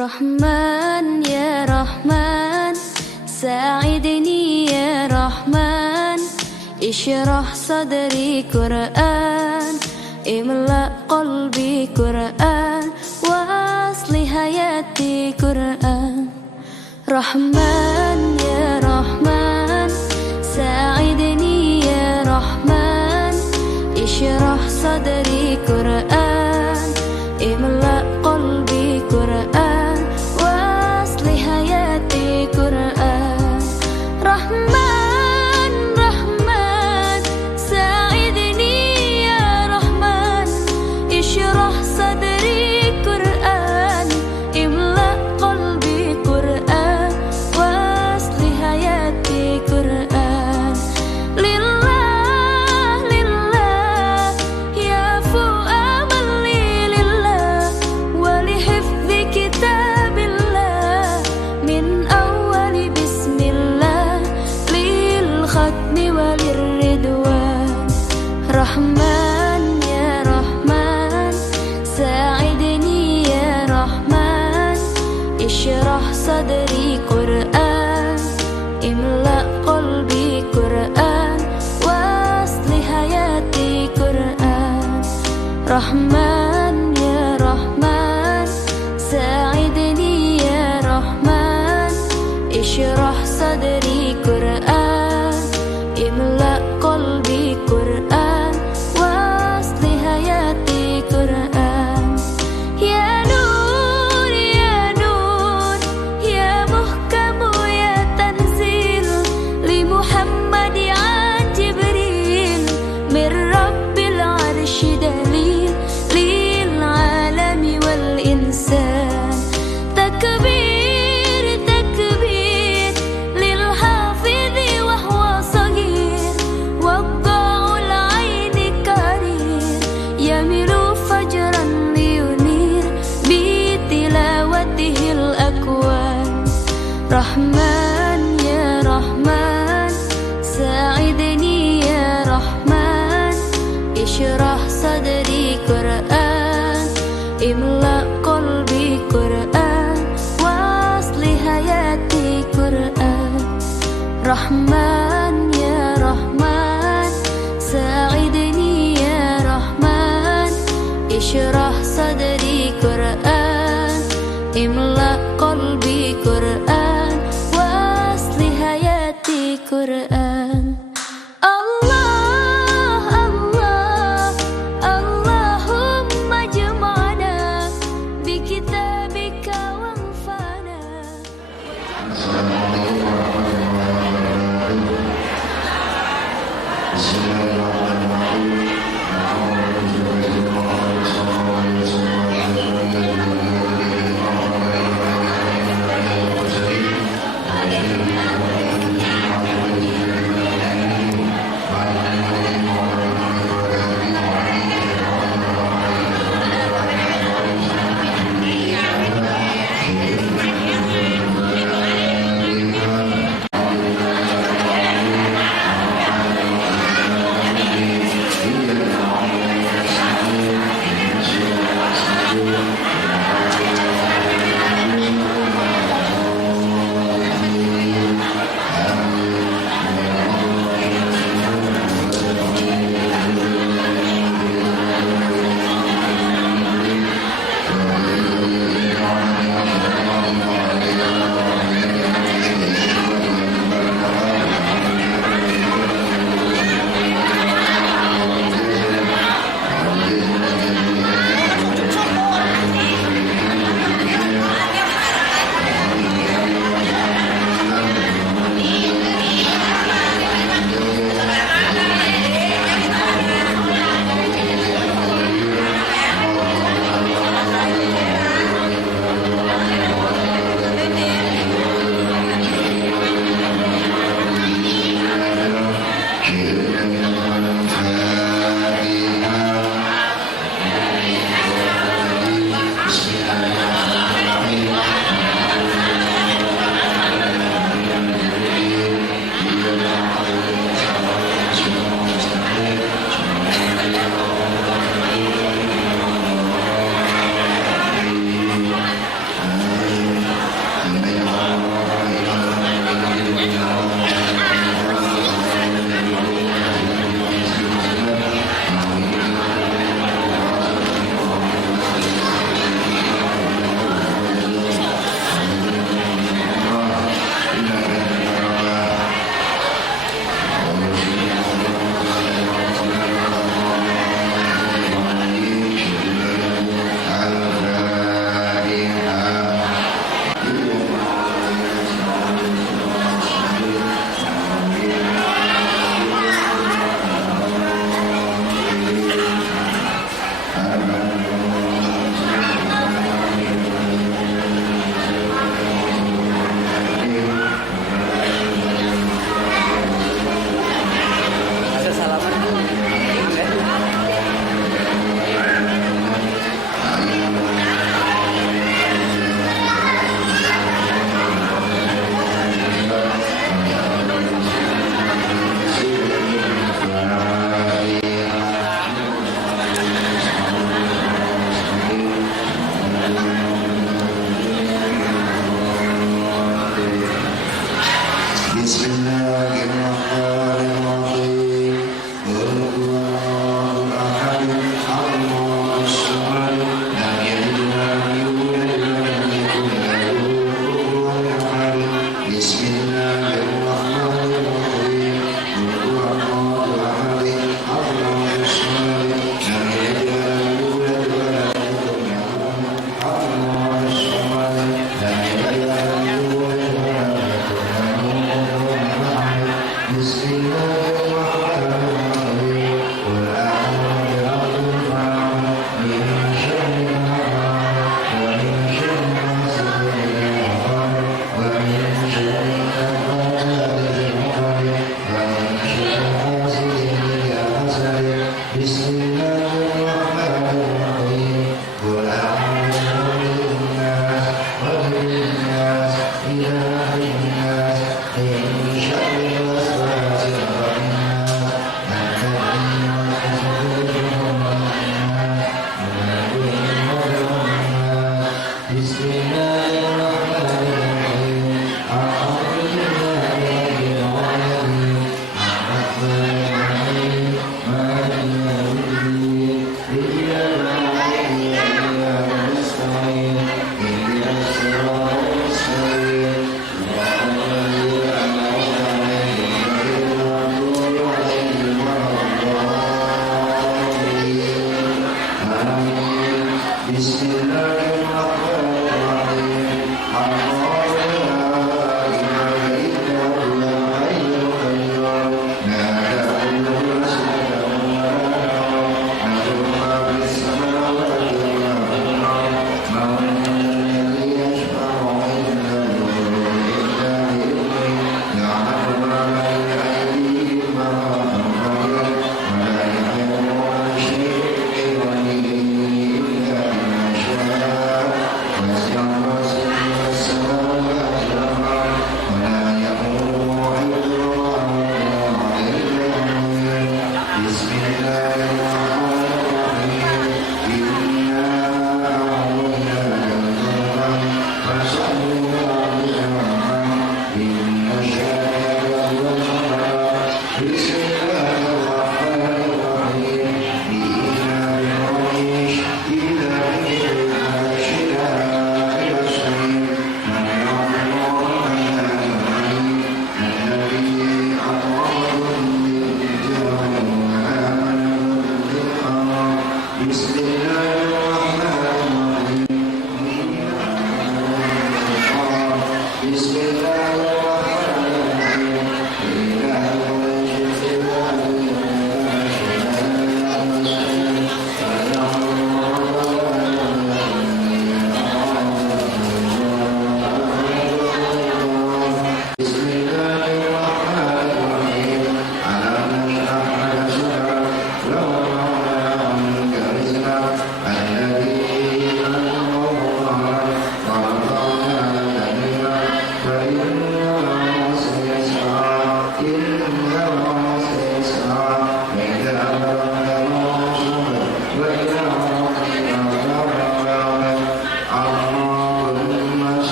Rahman ya Rahman, sa'idni ya Rahman, ishrah sadri Qur'an, imla qalbi Qur'an, wa asli hayati Qur'an. Rahman ya Rahman, sa'idni ya Rahman, ishrah sadri Qur'an, imla qalbi Qur'an, wa asli hayati Qur'an. Rahman, Rahman, sa'idni ya Rahman, ishrah sadri Qur'an, imla qalbi Qur'an, wa asli hayati Qur'an. Lillah, lillah, ya fu'amal lillah, wa li hifdzi kitabillah, min awwali bismillah, lil khatmi walir ridwan. Rahman ya Rahman, sa'idni ya Rahman, ishrah sadri Qur'an, imla qalbi Qur'an, wa asli hayati Qur'an. Rahman ya Rahman, sa'idni ya Rahman, ishrah sadri Qur'an, imla qalbi Qur'an, wa asli hayati Qur'an. Ya Nur, ya Nur, ya muhkamu ya tanzil, li Muhammad an Jibril, min Rabbil arshi dalil, lil alami wal insan. Takbir, takbir, lil hafidhi wa huwa saghir, wadda'ul aini karir, yamilu fajran liyunir, bi tilawatihil akwan. Rahman ya Rahman, sa'idni ya Rahman, ishrah sadri Qur'an, imla qalbi Qur'an, wa asli hayati Qur'an. Rahman ya Rahman, sa'idni ya Rahman, ishrah sadri Qur'an, imla qalbi Qur'an, wa asli hayati Qur'an. Allah, Allah, Allahumma jama'na bi kitabika wanfa'na. Bismillahirrahmanirrahim.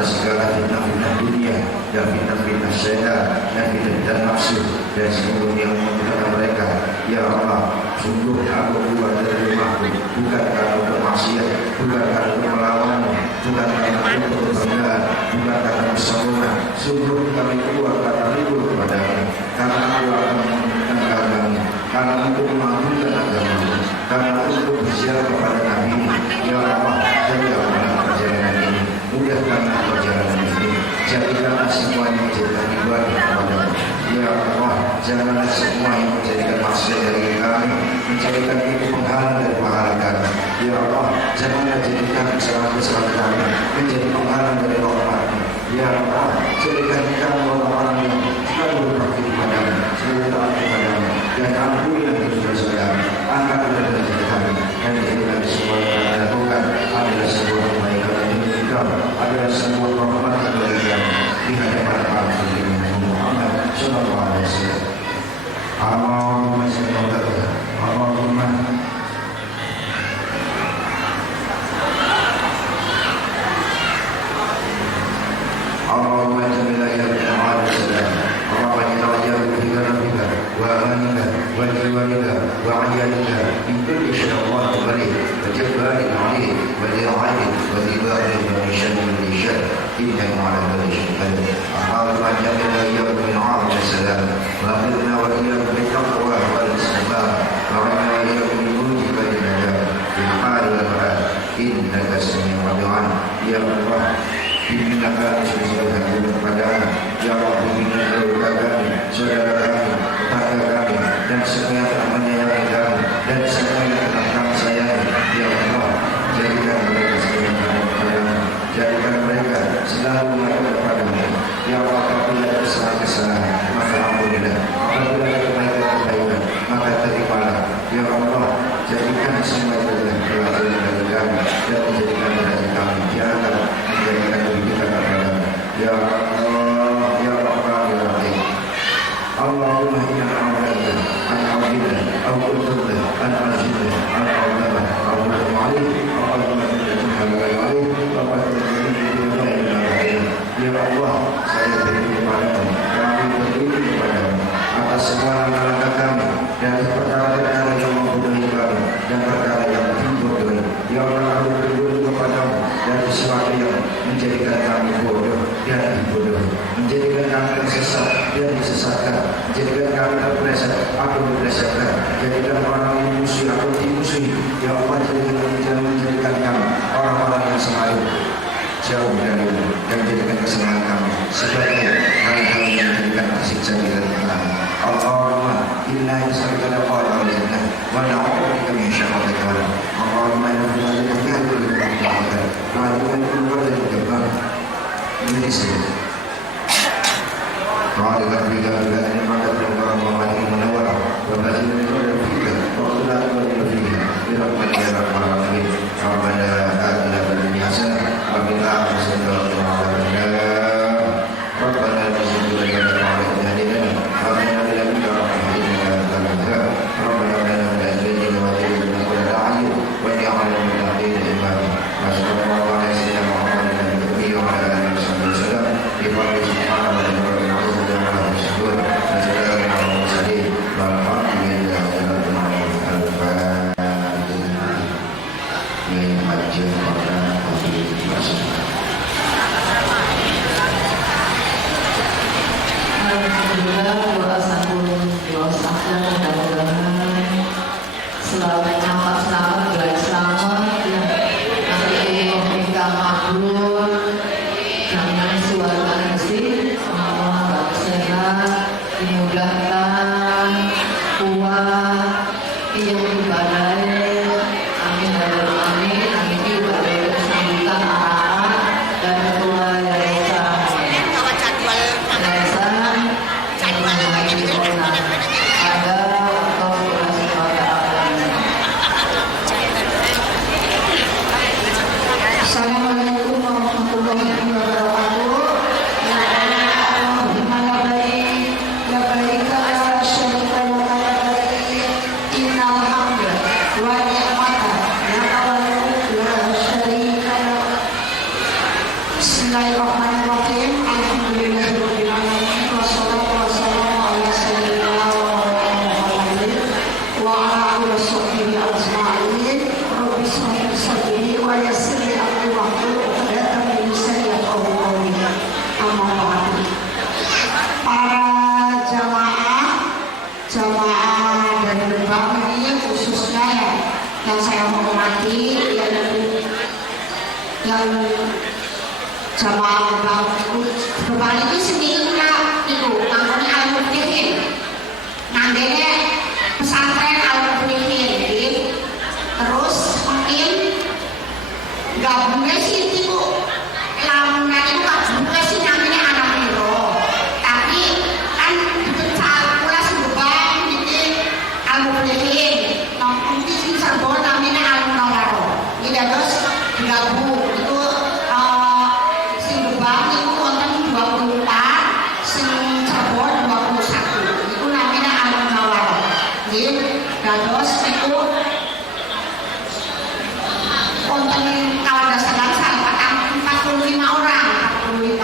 atas segala fitnah-fitnah dunia dan fitnah-fitnah syaitan dan fitnah nafsu dan seluruh yang membuat mereka. Ya Allah, sungguh aku keluar dari rumahku bukan karena bermaksiat, bukan karena melawanmu, bukan karena untuk berbanggaan, bukan karena bersombongan. Sungguh kami keluar karena rindu kepadamu, karena aku akan menunjukkan agamamu, karena untuk mengagungkan agamamu, karena untuk berziarah kepada Nabi. Ya Allah, jadikanlah perjalanan ini, mudahkanlah perjalanan ini, jadikanlah semuanya menjadikan ibadah kepadamu. Ya Allah, janganlah semua yang menjadikan maksiat dari kami menjadikan itu penghalang dari pahala kami. Ya Allah, janganlah jadikan kesalahan-kesalahan kami menjadi penghalang dari rahmat-Mu. Ya Allah, jadikan kami orang-orang yang selalu berbakti kepadamu, selalu taat kepadamu, dan ampunilah dosa-dosa kami, angkatlah derajat kami, dan jadikan semua yang kami lakukan adalah sebuah kebaikan dari Engkau, adalah sebuah rahmat dari kami di hadapan Al-Fatihah Muhammad Sallallahu Alaihi Wasallam. Allahumma salli ala Allahumma Allahumma jamila ya Muhammad sallallahu Allahumma raja'u fi rabbika wa amanina wa jiwarika wa ayyanika min kulli syaitan bari wa jabbarin alim wa li'ali wa dhibari wa mishan innahu ala kulli syai'in qadir. Allahumma jamila ya Muhammad sallallahu wa akhirna wa iyyakum bi taqwa wal istighfar wa inna wa iyyakum min wujudika ila fil hal wal hal innaka sami'un du'a. Ya Allah, bimbinglah kami sesuai dengan kepada Ya Allah, bimbinglah kami, saudara kami, tetangga kami, dan semua yang telah menyayangi kami, dan semua yang telah kami sayangi. Ya Allah, jadikan mereka sebagai kepadamu, jadikan mereka selalu menghadap kepadamu. Ya Allah, apabila ada kesalahan-kesalahan, maka ampunilah. Apabila ada kebaikan-kebaikan, maka terimalah. Ya Allah, jadikan semua itu pelajaran dari kami, dan menjadikan dari kami. Jangan menjadikan diri kita kepadamu. Ya Allah, Ya Rahman, Ya Rahim. Allahumma inna a'udzubika an a'udilla aw udilla an azilla an a'udzaba aw udilla alaih Allahumma inna a'udzubika Ya Allah, saya berdiri kepadamu, kami berdiri kepadamu atas semua langkah kami dari perkara-perkara yang membunuh kami dan perkara yang timbul dari. Ya Allah, kami berdiri kepadamu dari sesuatu yang menjadikan kami bodoh dan dibodohi, menjadikan kami tersesat dan disesatkan, menjadikan kami terpeleset atau dipelesetkan, jadikan orang yang musuh atau dimusuhi. Ya Allah, menjadikan kami orang-orang yang selalu jauh dari dan menjadikan kesalahan kami sebagai hal-hal yang menjadikan tersiksa di dalam kami. Allahumma inna nas'aluka al-qawla wal-jannah wa na'udzubika min syarri al-nar. Allahumma inna nas'aluka al-qawla wal-jannah ini saja. Qala rabbika la maka Tuhan Muhammad munawwara wa bazinna fika wa qala rabbika bi rahmatika ya rabbal alamin. Rabbana atina fid dunya hasanah wa fil akhirati hasanah wa qina Rabbana la tuzigh qulubana ba'da idh hadaytana wa hab lana min ladunka rahmatan innaka antal wahhab. Rabbana hab lana min azwajina wa dhurriyyatina qurrata a'yun waj'alna lil muttaqina imama. Sallallahu alaihi wasallam Muhammadin nabiyyi wa ala alihi wasallam. Ibadah subhanahu wa ta'ala wa syukur assalamu alaikum warahmatullahi wabarakatuh. Min hajjah Alhamdulillah, doa satu doa sahkan mudah-mudahan selalu selamat baik selamat ya nanti nikah makbul jangan suara bersih semua baik sehat dimudahkan kuat yang ibadah amin ya rabbal alamin amin ibadah kesambutan anak dan ketua yayasan Assalamualaikum warahmatullahi wabarakatuh. Ya baik, ya baik, ya syaitan, ya baik. Inna dari Lebak ini khususnya ya yang saya hormati yang jamaah Lebak itu sendiri itu namanya Al-Muftihin nandanya pesantren Al-Muftihin terus mungkin gabungnya sih itu lamunnya itu gabungnya sih namanya anak Miro tapi kan pecah pula sebebang ini Al-Muftihin mungkin sih serbon namanya Al-Munawwaro ini terus gabung itu si Gebang itu konten 24 si Cirebon 21 itu namanya Al-Munawwaro jadi terus itu konten kalau dasar 45 orang 45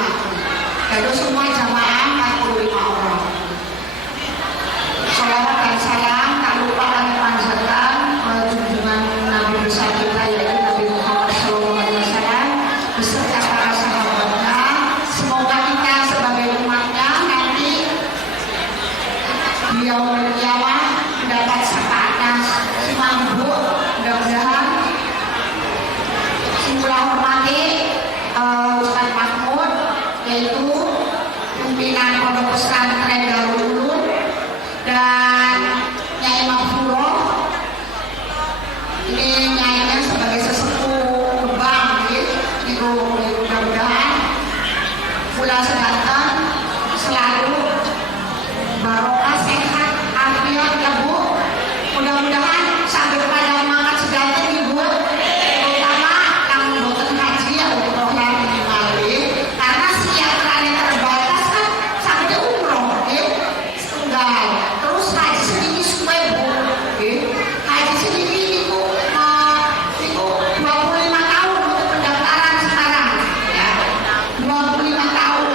jadi semua jamaah 45 orang sholawat dan salam tak lupa kami panjatkan junjungan Nabi besar kita yaitu Nabi Muhammad SAW beserta para sahabatnya semoga kita sebagai umatnya nanti di yaumul qiyamah mendapat syafaatnya si mampu mudah-mudahan Simpulah hormati Ustaz Mahmud yaitu pimpinan Pondok Pesantren Darul Ulum dan Nyai Mahfuroh ini nyainya sebagai sesepuh Gebang itu mudah-mudahan pula sedangkan selalu barokah sehat afiat ya Bu mudah-mudahan sampai kepada mangkat sedanten Ibu terutama yang boten haji ya umroh yang dimali karena siarannya terbatas kan sampai umroh setunggal terus haji sedikit supaya Bu haji sedikit itu 25 tahun untuk pendaftaran sekarang ya 25 tahun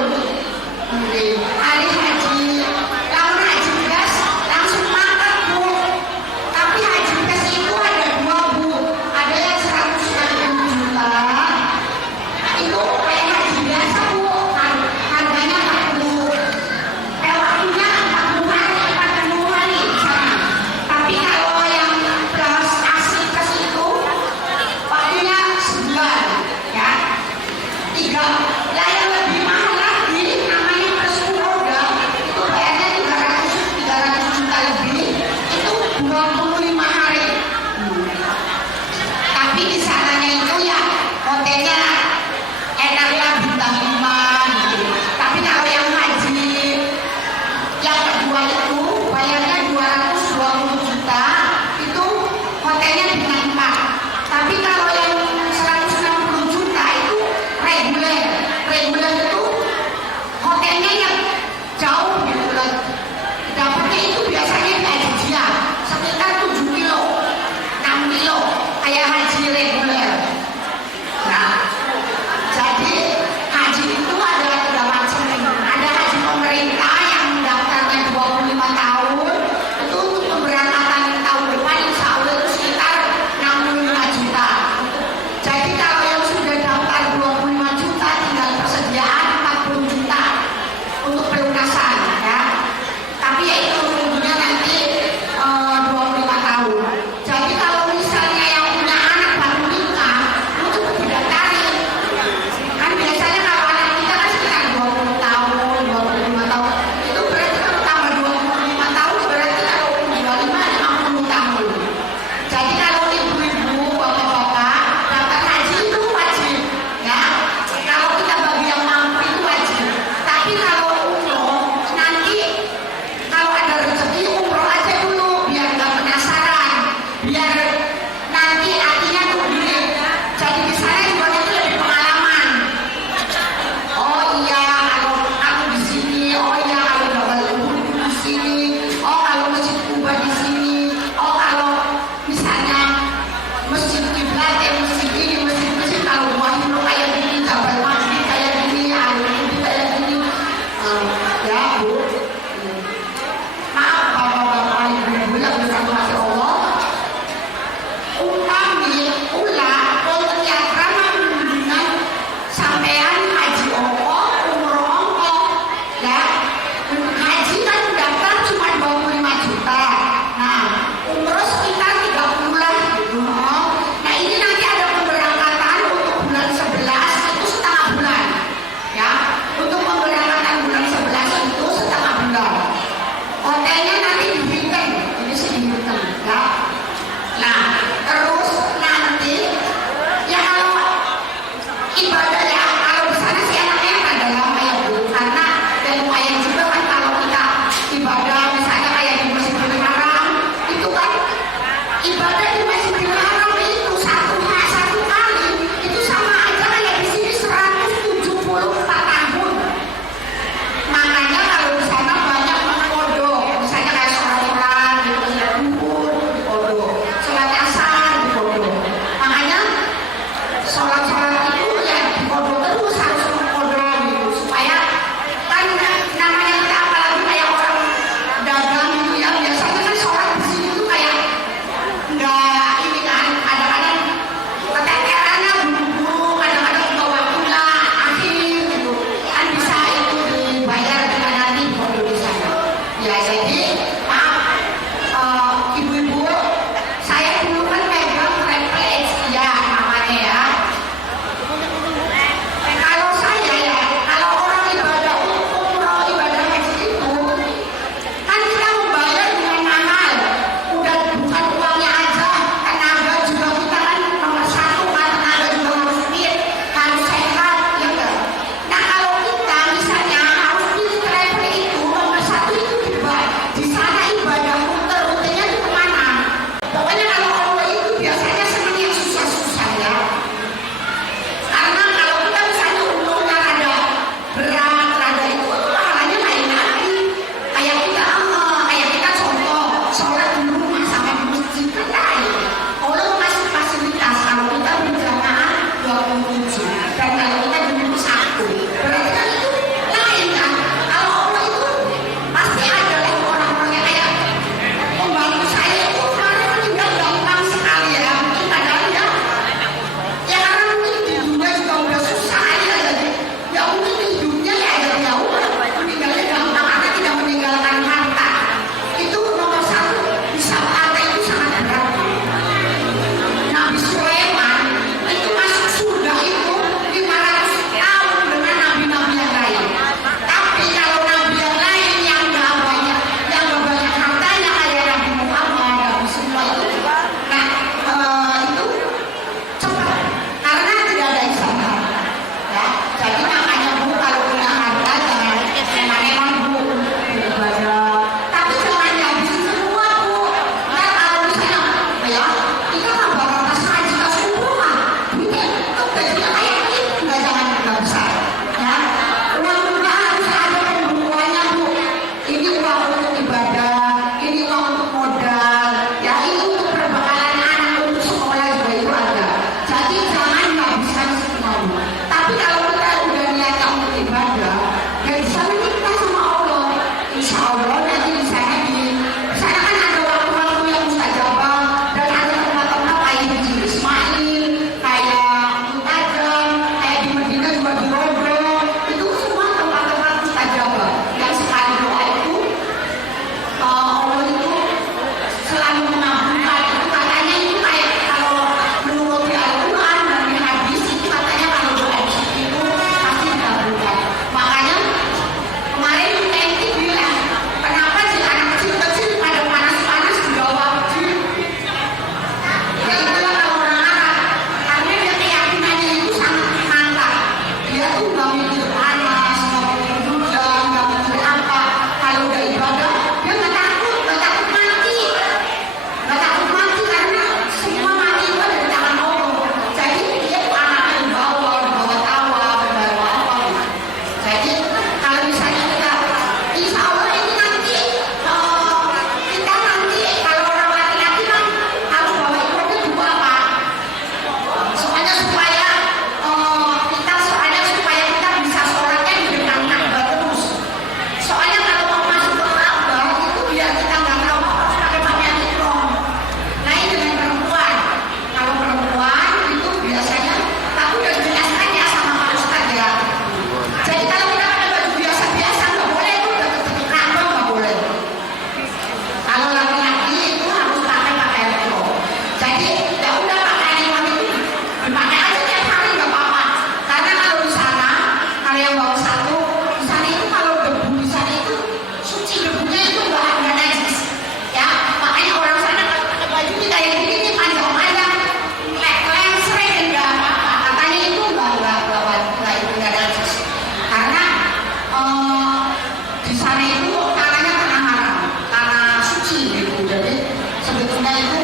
itu